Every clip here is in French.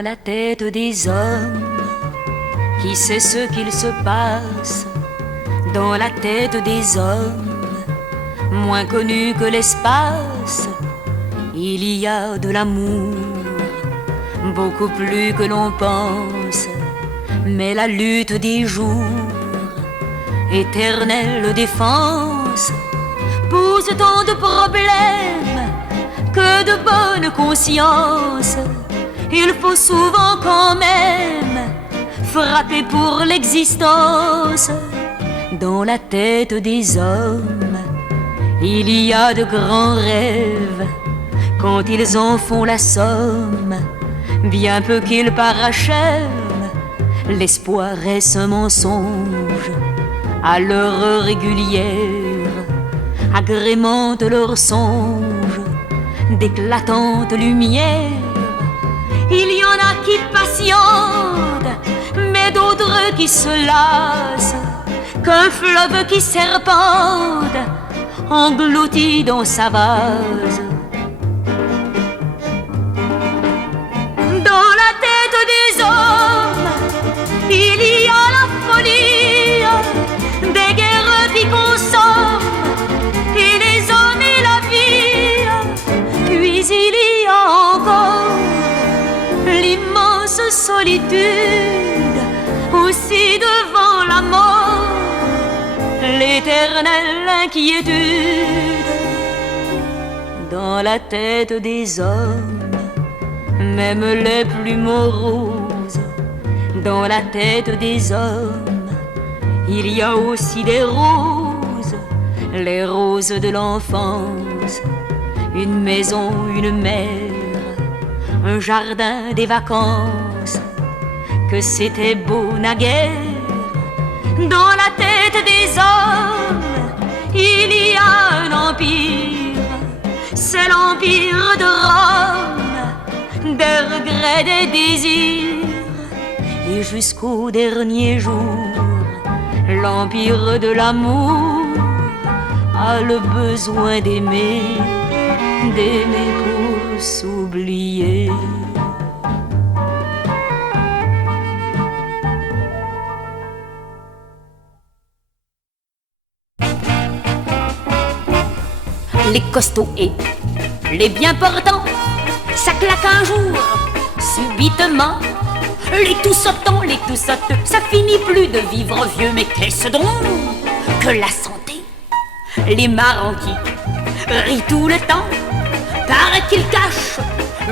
Dans la tête des hommes, qui sait ce qu'il se passe? Dans la tête des hommes, moins connus que l'espace, il y a de l'amour, beaucoup plus que l'on pense. Mais la lutte des jours, éternelle défense, pose tant de problèmes que de bonne conscience. Il faut souvent quand même frapper pour l'existence. Dans la tête des hommes, il y a de grands rêves. Quand ils en font la somme, bien peu qu'ils parachèvent, l'espoir est un mensonge. À l'heure régulière, agrémente leurs songes d'éclatantes lumières. Il y en a qui patientent, mais d'autres qui se lassent, qu'un fleuve qui serpente engloutit dans sa vase. Dans la tête des hommes, il y a la folie des guerres qui consomment, et les hommes et la vie. Puis il y a encore l'immense solitude, aussi devant la mort, l'éternelle inquiétude. Dans la tête des hommes, même les plus moroses, dans la tête des hommes, il y a aussi des roses, les roses de l'enfance, une maison, une mer, un jardin des vacances, que c'était beau naguère. Dans la tête des hommes, il y a un empire, c'est l'empire de Rome, des regrets, des désirs, et jusqu'au dernier jour, l'empire de l'amour a le besoin d'aimer, d'aimer pour s'oublier. Les costauds et les bien portants, ça claque un jour, subitement. Les tout sautants, les tout sauteux, ça finit plus de vivre vieux. Mais qu'est-ce donc que la santé? Les marrants qui rient tout le temps, paraît qu'ils cachent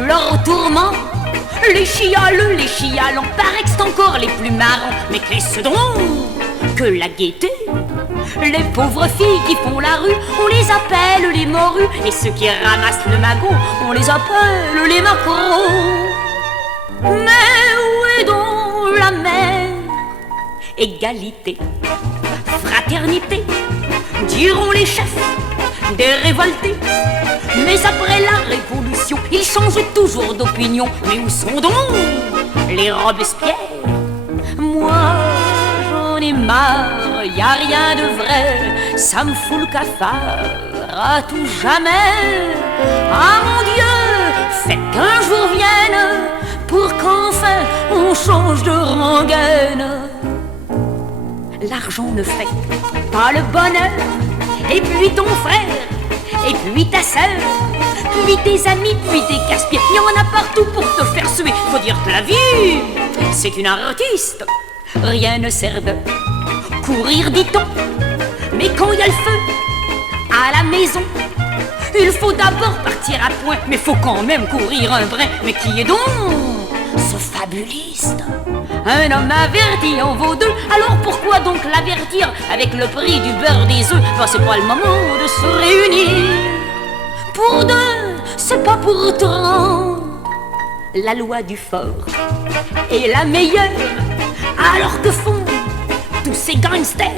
leurs tourments. Les chialeux, les chialants, paraît que c'est encore les plus marrants. Mais qu'est-ce donc que la gaieté? Les pauvres filles qui font la rue, on les appelle les morues. Et ceux qui ramassent le magot, on les appelle les maquereaux. Mais où est donc la mère? Égalité, fraternité, diront les chefs des révoltés. Mais après la révolution, ils changent toujours d'opinion. Mais où sont donc les Robespierre? Moi, j'en ai marre, y a rien de vrai, ça me fout le cafard à tout jamais. Ah mon Dieu, faites qu'un jour vienne pour qu'enfin on change de rengaine. L'argent ne fait pas le bonheur, et puis ton frère, et puis ta sœur, puis tes amis, puis tes casse-pieds. Il y en a partout pour te faire suer. Faut dire que la vie, c'est une artiste. Rien ne sert de courir, dit-on. Mais quand il y a le feu à la maison, il faut d'abord partir à point. Mais faut quand même courir un brin. Mais qui est donc ce fabuliste? Un homme averti en vaut deux. Alors pourquoi donc l'avertir avec le prix du beurre des œufs? Ben, c'est pas le moment de se réunir. Pour deux, c'est pas pour 30. La loi du fort est la meilleure. Alors que font tous ces gangsters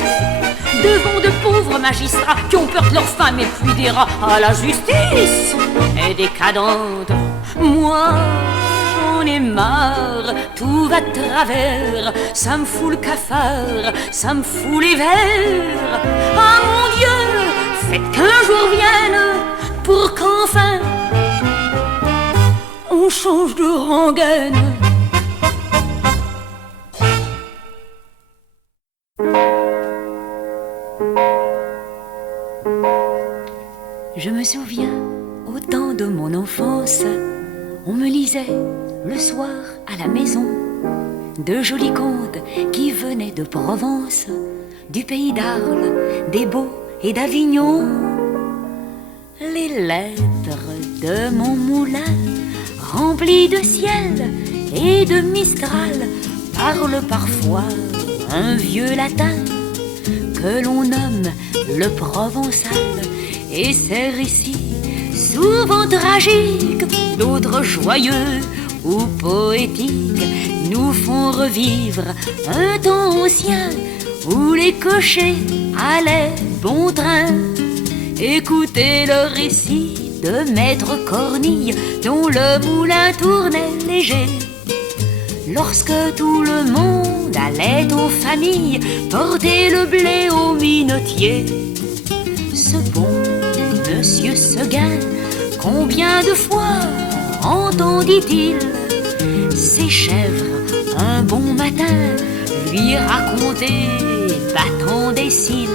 devant de pauvres magistrats qui ont peur de leurs femmes et puis des rats? À la justice est décadente. Moi, j'en ai marre, tout va de travers. Ça me fout le cafard, ça me fout les vers. Ah mon Dieu, faites qu'un jour vienne pour qu'enfin on change de rengaine. Je me souviens, au temps de mon enfance, on me lisait le soir à la maison de jolis contes qui venaient de Provence, du pays d'Arles, des Baux et d'Avignon. Les lettres de mon moulin, remplies de ciel et de mistral, parlent parfois un vieux latin que l'on nomme le provençal. Et ces récits, souvent tragiques, d'autres joyeux ou poétiques, nous font revivre un temps ancien où les cochers allaient bon train. Écoutez le récit de Maître Cornille, dont le moulin tournait léger. Lorsque tout le monde allait aux familles porter le blé au minotier, ce bon Monsieur Seguin, combien de fois entendit-il ses chèvres un bon matin lui raconter, battant des cils,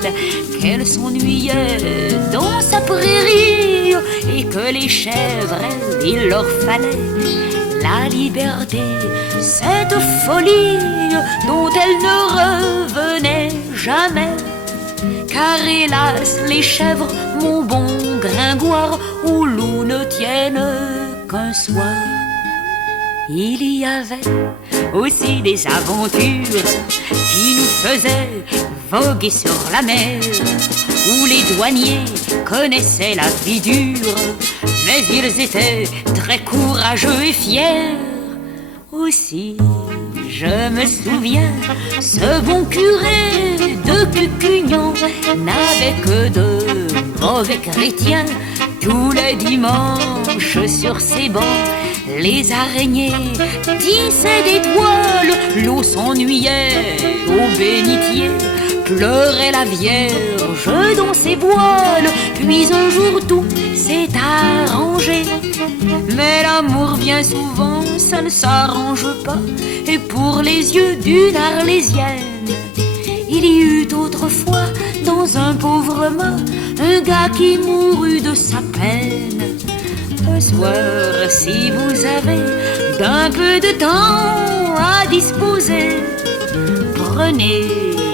qu'elles s'ennuyaient dans sa prairie et que les chèvres, il leur fallait la liberté, cette folie dont elles ne revenaient jamais. Car hélas, les chèvres, mon bon Gringoire, au loup ne tiennent qu'un soir. Il y avait aussi des aventures qui nous faisaient voguer sur la mer, où les douaniers connaissaient la vie dure, mais ils étaient très courageux et fiers. Aussi, je me souviens, ce bon curé de Cucugnan n'avait que de mauvais chrétiens. Tous les dimanches sur ses bancs, les araignées tissaient des toiles, l'eau s'ennuyait au bénitier, pleurait la Vierge dans ses voiles. Puis un jour tout s'est arrangé, mais l'amour bien souvent ça ne s'arrange pas. Et pour les yeux d'une Arlésienne, il y eut autrefois dans un pauvre mât un gars qui mourut de sa peine. Un soir, si vous avez d'un peu de temps à disposer, prenez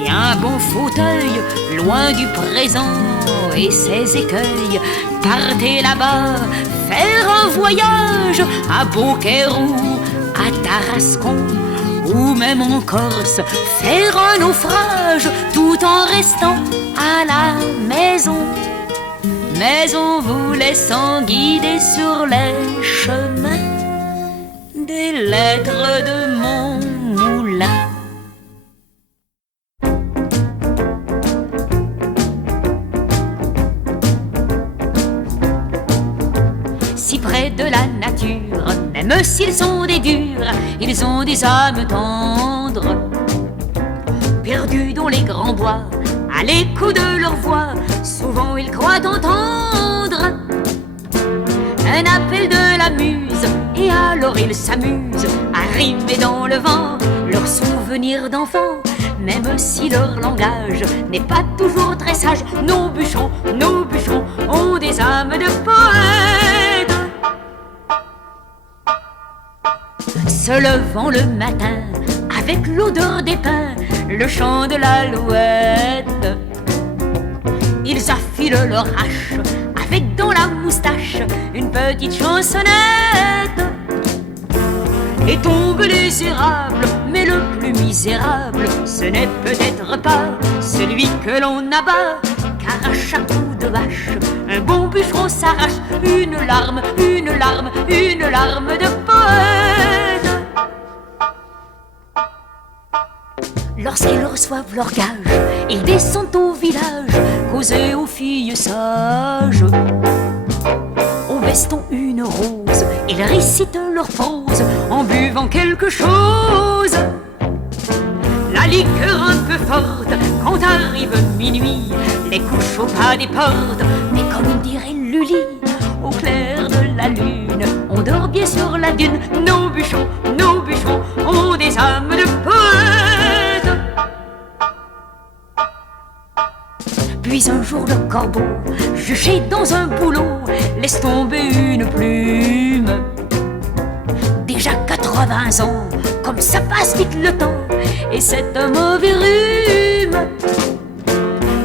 un bon fauteuil loin du présent et ses écueils. Partez là-bas, faire un voyage à Beaucaire ou à Tarascon, ou même en Corse, faire un naufrage tout en restant à la maison. Mais en vous laissant guider sur les chemins des lettres de mon moulin. Si près de la nature, même s'ils sont des durs, ils ont des âmes tendres. Perdus dans les grands bois, à l'écho de leur voix, souvent ils croient entendre un appel de la muse, et alors ils s'amusent à rimer dans le vent leurs souvenirs d'enfants. Même si leur langage n'est pas toujours très sage, nos bûcherons ont des âmes de poètes. Se levant le matin avec l'odeur des pins, le chant de l'alouette, ils affilent leur hache avec dans la moustache une petite chansonnette. Et tombe les érables, mais le plus misérable, ce n'est peut-être pas celui que l'on abat, car à chaque coup de vache, un bon bûcheron s'arrache une larme de poète. Lorsqu'ils reçoivent leur gage, ils descendent au village, causer aux filles sages. Au veston une rose, ils récitent leur prose en buvant quelque chose. La liqueur un peu forte, quand arrive minuit, les couches au pas des portes. Mais comme dirait Lully, au clair de la lune, on dort bien sur la dune. Nos bûcherons ont des âmes de poètes. Puis un jour le corbeau, juché dans un bouleau, laisse tomber une plume. Déjà 80 ans, comme ça passe vite le temps, et c'est un mauvais rhume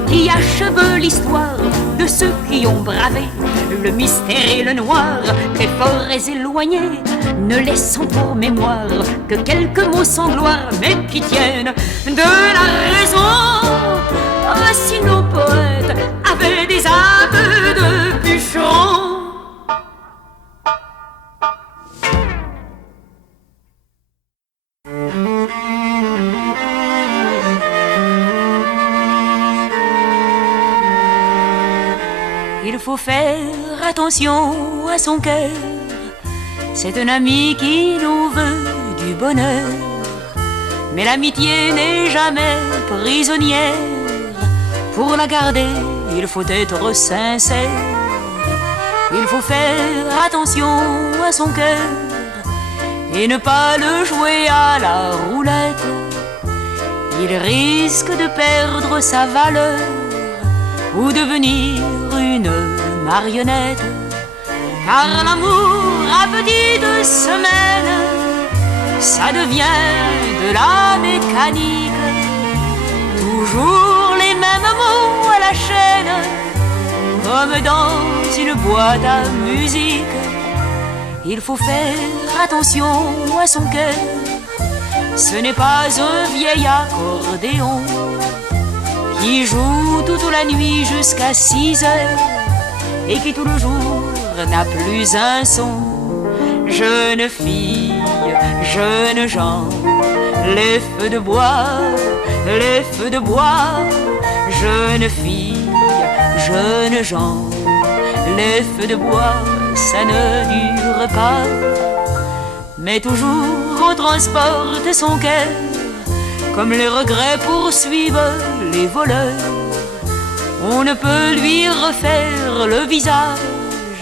qui achève l'histoire de ceux qui ont bravé le mystère et le noir des forêts éloignées, ne laissant pour mémoire que quelques mots sans gloire, mais qui tiennent de la raison. Ah, si nos poètes avaient des âmes de bûcherons. Il faut faire attention à son cœur, c'est un ami qui nous veut du bonheur. Mais l'amitié n'est jamais prisonnière, pour la garder il faut être sincère. Il faut faire attention à son cœur et ne pas le jouer à la roulette. Il risque de perdre sa valeur ou devenir une marionnette. Car l'amour à petite semaine, ça devient de la mécanique. Toujours les mêmes mots à la chaîne, comme dans une boîte à musique. Il faut faire attention à son cœur, ce n'est pas un vieil accordéon qui joue toute la nuit jusqu'à 6 heures et qui tout le jour n'a plus un son. Jeunes filles, jeunes gens, les feux de bois, les feux de bois. Jeunes filles, jeunes gens, les feux de bois, ça ne dure pas. Mais toujours on transporte son cœur, comme les regrets poursuivent les voleurs. On ne peut lui refaire le visage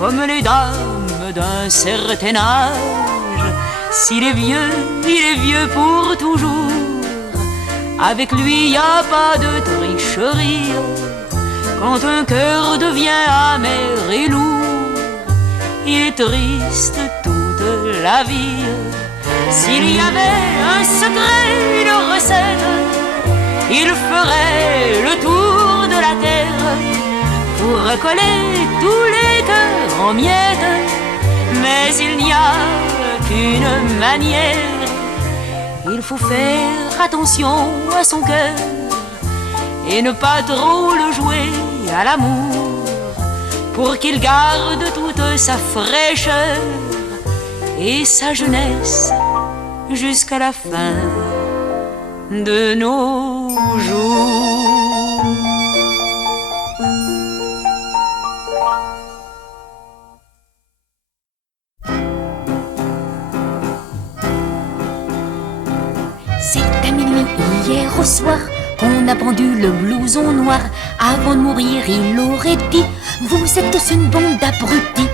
comme les dames d'un certain âge. S'il est vieux, il est vieux pour toujours. Avec lui y a pas de tricherie. Quand un cœur devient amer et lourd, il est triste toute la vie. S'il y avait un secret, une recette, il ferait le tour de la terre pour recoller tous les cœurs en miettes. Mais il n'y a qu'une manière, il faut faire attention à son cœur et ne pas trop le jouer à l'amour, pour qu'il garde toute sa fraîcheur et sa jeunesse jusqu'à la fin de nos jours. C'est à minuit hier au soir qu'on a pendu le blouson noir. Avant de mourir, il aurait dit: vous êtes tous une bande d'abrutis.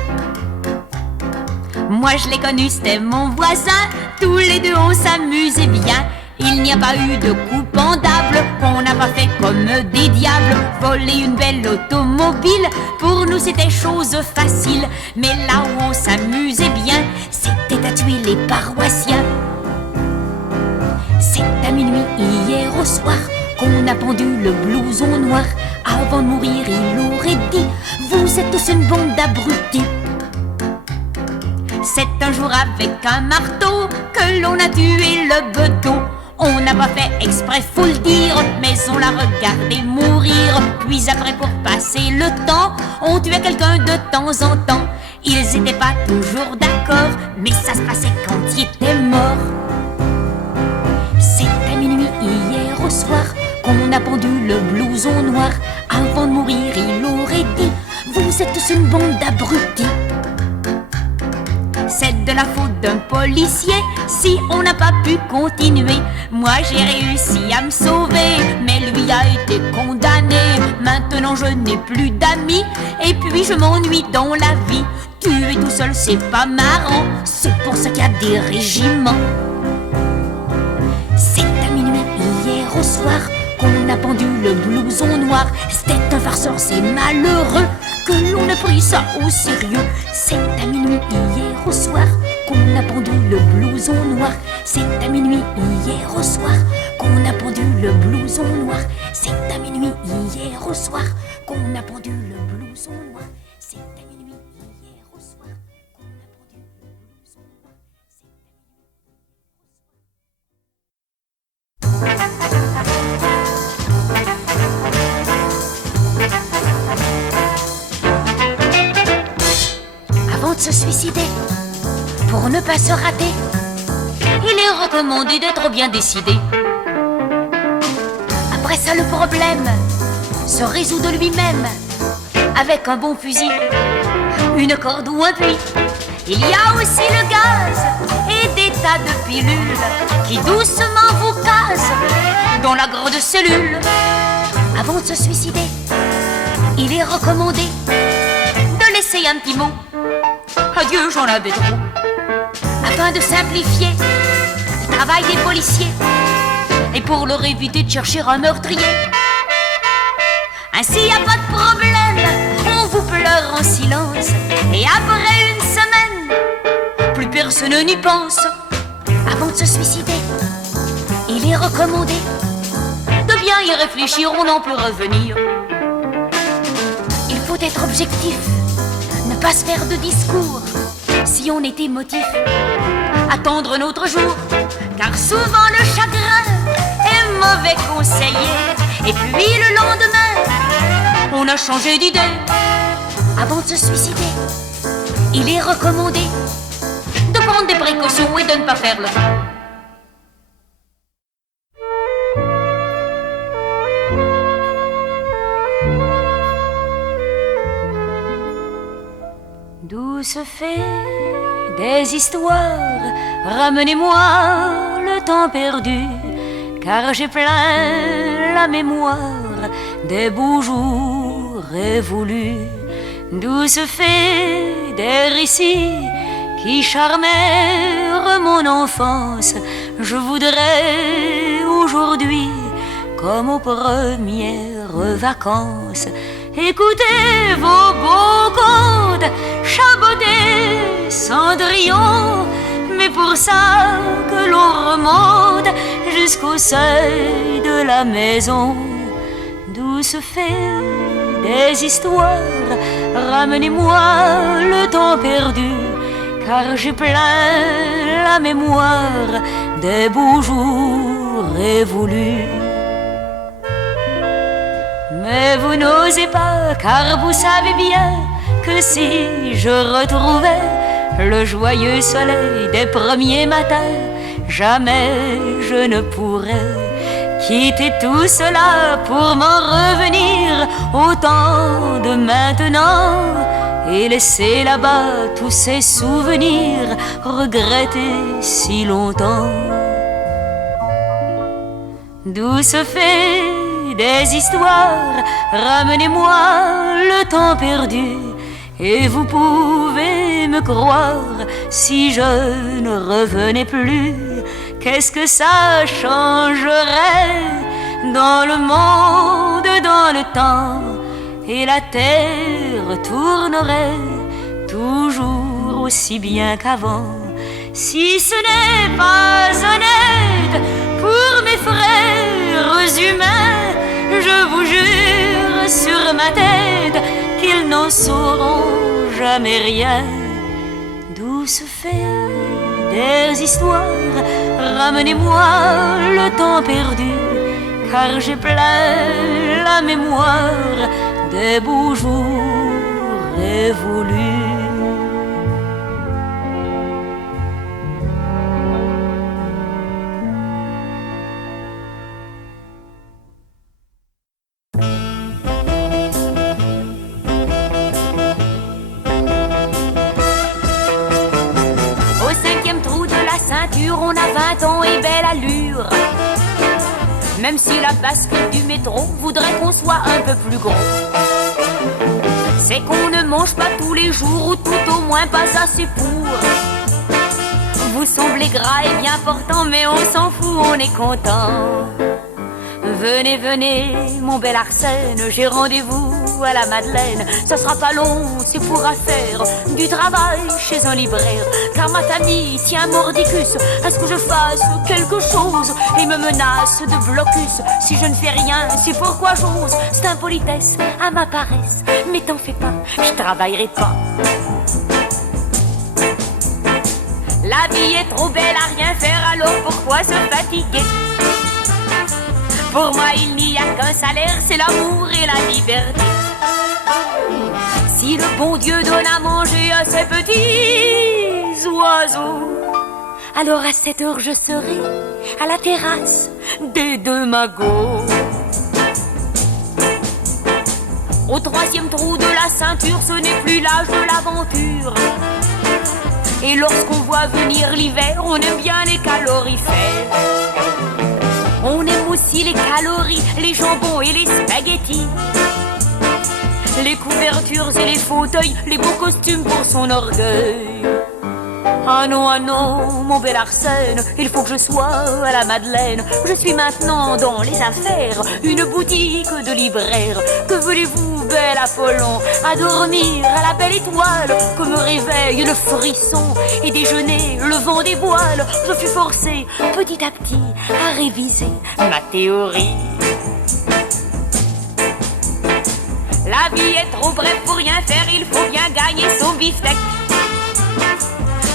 Moi je l'ai connu, c'était mon voisin. Tous les deux on s'amusait bien. Il n'y a pas eu de coup pendable qu'on n'a pas fait comme des diables. Voler une belle automobile, pour nous c'était chose facile. Mais là où on s'amusait bien, c'était à tuer les paroissiens. C'est à minuit hier au soir qu'on a pendu le blouson noir. Avant de mourir, il aurait dit: vous êtes tous une bande d'abrutis. C'est un jour avec un marteau que l'on a tué le bedeau. On n'a pas fait exprès, faut le dire, mais on l'a regardé mourir. Puis après, pour passer le temps, on tuait quelqu'un de temps en temps. Ils étaient pas toujours d'accord, mais ça se passait quand il était mort. C'est à minuit hier au soir qu'on a pendu le blouson noir. Avant de mourir, il aurait dit: vous êtes tous une bande d'abrutis. C'est de la faute d'un policier si on n'a pas pu continuer. Moi j'ai réussi à me sauver, mais lui a été condamné. Maintenant je n'ai plus d'amis, et puis je m'ennuie dans la vie. Tuer tout seul c'est pas marrant, c'est pour ça qu'il y a des régiments. C'est à minuit hier au soir qu'on a pendu le blouson noir. C'était un farceur, c'est malheureux. que l'on a pris ça au sérieux. C'est à minuit hier au soir qu'on a pendu le blouson noir. C'est à minuit hier au soir qu'on a pendu le blouson noir. C'est à minuit hier au soir qu'on a pendu le blouson noir. C'est à minuit hier au soir qu'on a pendu le blouson noir. Avant de se suicider, pour ne pas se rater, il est recommandé d'être bien décidé. Après ça, le problème se résout de lui-même avec un bon fusil, une corde ou un puits. Il y a aussi le gaz et des tas de pilules qui doucement vous casent dans la grande cellule. Avant de se suicider, il est recommandé de laisser un petit mot. Adieu, j'en avais trop. Afin de simplifier le travail des policiers et pour leur éviter de chercher un meurtrier. Ainsi, y a pas de problème, on vous pleure en silence. Et après une semaine, plus personne n'y pense. Avant de se suicider, il est recommandé de bien y réfléchir, on en peut revenir. Il faut être objectif, ne pas se faire de discours. Si on est émotif, attendre notre jour. Car souvent le chagrin est mauvais conseiller. Et puis le lendemain, on a changé d'idée. Avant de se suicider, il est recommandé de prendre des précautions et de ne pas faire le fou. Douce fée des histoires, ramenez-moi le temps perdu, car j'ai plein la mémoire des beaux jours révolus. Douce fée des récits qui charmèrent mon enfance, je voudrais aujourd'hui, comme aux premières vacances, écoutez vos beaux contes, Chaboté, Cendrillon, mais pour ça que l'on remonte jusqu'au seuil de la maison. Douce fée des histoires, ramenez-moi le temps perdu, car j'ai plein la mémoire des beaux jours révolus. Mais vous n'osez pas, car vous savez bien que si je retrouvais le joyeux soleil des premiers matins, jamais je ne pourrais quitter tout cela pour m'en revenir au temps de maintenant et laisser là-bas tous ces souvenirs regrettés si longtemps. Douce fée des histoires, ramenez-moi le temps perdu, et vous pouvez me croire, si je ne revenais plus, qu'est-ce que ça changerait dans le monde, dans le temps, et la terre tournerait toujours aussi bien qu'avant. Si ce n'est pas honnête pour mes frères humains, je vous jure sur ma tête qu'ils n'en sauront jamais rien. Douce fée des histoires, ramenez-moi le temps perdu, car j'ai plein la mémoire des beaux jours révolus. On a 20 ans et belle allure, même si la bascule du métro voudrait qu'on soit un peu plus gros. C'est qu'on ne mange pas tous les jours, ou tout au moins pas assez pour. Vous semblez gras et bien portant, mais on s'en fout, on est content. Venez, venez, mon bel Arsène, j'ai rendez-vous à la Madeleine. Ça sera pas long, c'est pour affaire du travail chez un libraire. Car ma famille tient mordicus à ce que je fasse quelque chose et me menace de blocus. Si je ne fais rien, c'est pourquoi j'ose. C'est impolitesse à ma paresse, mais t'en fais pas, je travaillerai pas. La vie est trop belle à rien faire, alors pourquoi se fatiguer? Pour moi il n'y a qu'un salaire, c'est l'amour et la liberté. Si le bon Dieu donne à manger à ces petits oiseaux, alors à cette heure je serai à la terrasse des deux magots. Au troisième trou de la ceinture, ce n'est plus l'âge de l'aventure. Et lorsqu'on voit venir l'hiver, on aime bien les calorifères. On aime aussi les calories, les jambons et les spaghettis, les couvertures et les fauteuils, les beaux costumes pour son orgueil. Ah non, mon bel Arsène, il faut que je sois à la Madeleine. Je suis maintenant dans les affaires, une boutique de libraire. Que voulez-vous, bel Apollon, à dormir à la belle étoile, que me réveille le frisson et déjeuner le vent des voiles. Je fus forcé petit à petit à réviser ma théorie. La vie est trop brève pour rien faire, il faut bien gagner son beefsteak.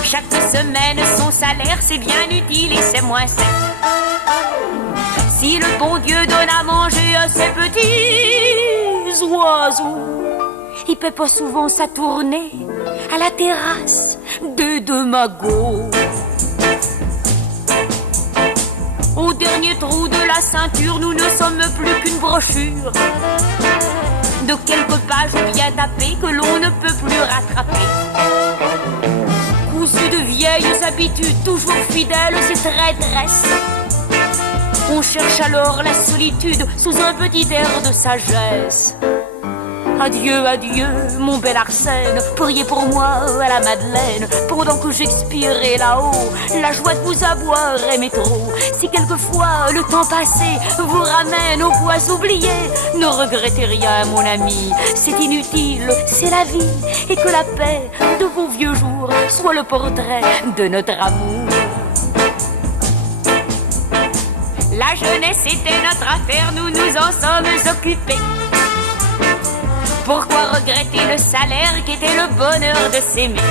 Chaque semaine son salaire, c'est bien utile et c'est moins sec. Si le bon Dieu donne à manger à ces petits oiseaux, il paie pas souvent sa tournée à la terrasse des deux magots. Au dernier trou de la ceinture, nous ne sommes plus qu'une brochure de quelques pages bien tapées que l'on ne peut plus rattraper. Cousu de vieilles habitudes, toujours fidèles et traîtresses, on cherche alors la solitude sous un petit air de sagesse. Adieu, adieu, mon bel Arsène, priez pour moi à la Madeleine. Pendant que j'expirerai là-haut, la joie de vous avoir aimé trop. Si quelquefois le temps passé vous ramène aux bois oubliés, ne regrettez rien, mon ami, c'est inutile, c'est la vie. Et que la paix de vos vieux jours soit le portrait de notre amour. La jeunesse était notre affaire, nous nous en sommes occupés. Pourquoi regretter le salaire qui était le bonheur de s'aimer?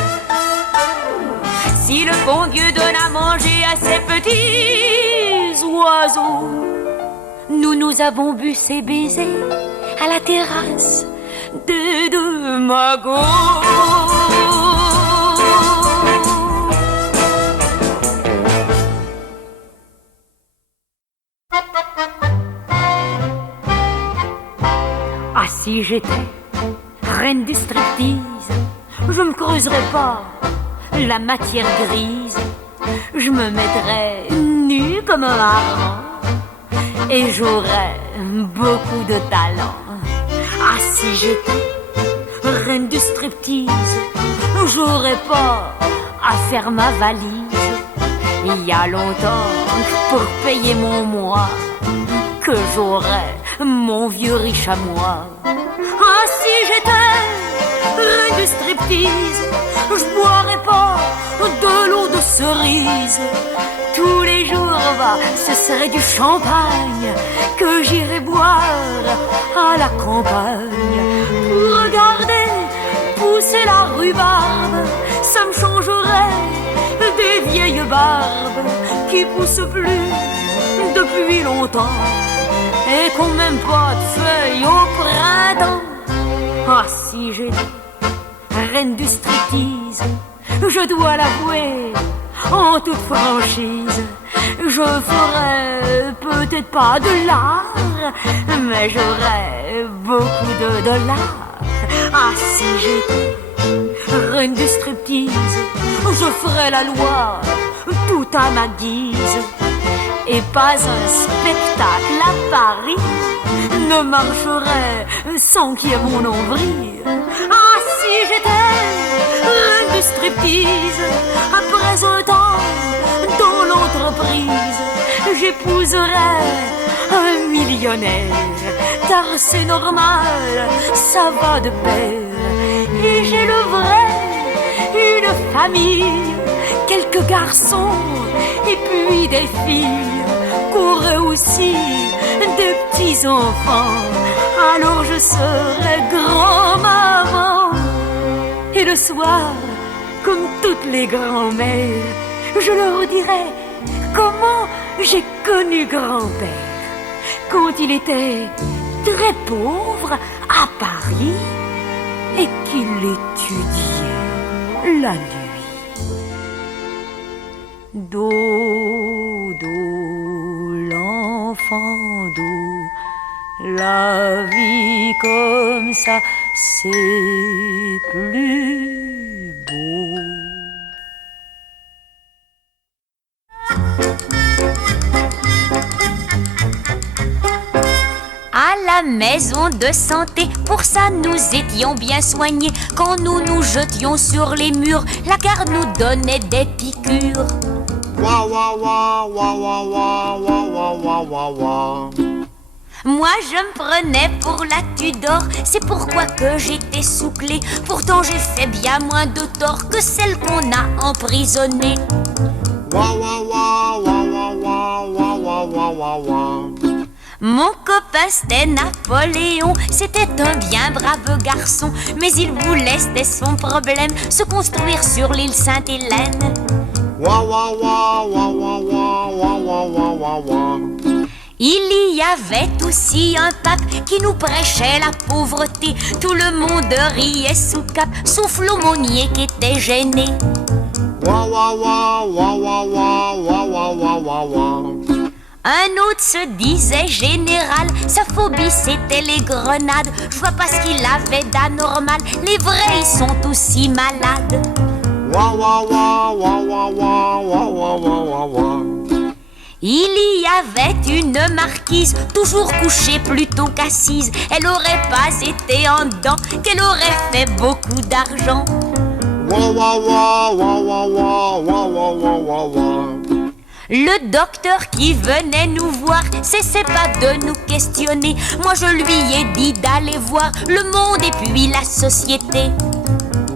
Si le bon Dieu donne à manger à ces petits oiseaux, nous avons bu ces baisers à la terrasse des deux magots. Ah, si j'étais reine du striptease, je me creuserais pas la matière grise. Je me mettrais nue comme un hareng et j'aurais beaucoup de talent. Ah, si j'étais reine du striptease, j'aurais pas à faire ma valise. Il y a longtemps, pour payer mon mois, que j'aurais mon vieux riche à moi. Ah, si j'étais reine du striptease, je boirais pas de l'eau de cerise. Tous les jours, ce serait du champagne que j'irais boire à la campagne. Pour regarder pousser la rhubarbe, ça me changerait des vieilles barbes qui poussent plus depuis longtemps et qu'on n'aime pas de feuilles au printemps. Ah, si j'étais reine du striptease, je dois l'avouer en toute franchise, je ferais peut-être pas de l'art, mais j'aurais beaucoup de dollars. Ah, si j'étais reine du striptease, je ferais la loi tout à ma guise. Et pas un spectacle à Paris ne marcherait sans qu'il y ait mon nombril. Ah, si j'étais reine du striptease, après un temps dans l'entreprise, j'épouserais un millionnaire. Car c'est normal, ça va de pair. Et j'ai le vrai, une famille, quelques garçons et puis des filles, qu'auraient aussi des petits enfants. Alors je serai grand-maman. Et le soir, comme toutes les grand-mères, je leur dirai comment j'ai connu grand-père quand il était très pauvre à Paris et qu'il étudiait la nuit. Do, l'enfant do, la vie comme ça, c'est plus beau. À la maison de santé, pour ça nous étions bien soignés. Quand nous nous jetions sur les murs, la garde nous donnait des piqûres. Wa wa wa wa wa wa wa wa wa wa. Moi je me prenais pour la Tudor, c'est pourquoi que j'étais souclée. Pourtant j'ai fait bien moins de tort que celle qu'on a emprisonnée. Wa wa wa wa wa wa wa wa wa wa wa. Mon copain c'était Napoléon, c'était un bien brave garçon, mais il voulait, c'était son problème, se construire sur l'île Sainte-Hélène. Wa wa wa wa wa wa wa wa wa wa wa. Il y avait aussi un pape qui nous prêchait la pauvreté. Tout le monde riait sous cap, sauf l'aumônier qui était gêné. Wa wa wa wa wa wa wa wa wa wa wa. Un autre se disait général, sa phobie c'était les grenades. Je vois pas ce qu'il avait d'anormal, les vrais ils sont aussi malades. Wa wa wa wa wa wa wa wa wa wa. Il y avait une marquise, toujours couchée plutôt qu'assise. Elle aurait pas été en dedans, qu'elle aurait fait beaucoup d'argent. Wa wa wa wa wa wa wa wa wa wa wa. Le docteur qui venait nous voir cessait pas de nous questionner. Moi je lui ai dit d'aller voir le monde et puis la société.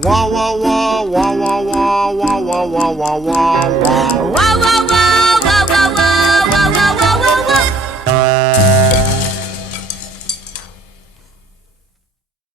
Wa wa wa wa wa wa wa wa wa wa wa. Waouh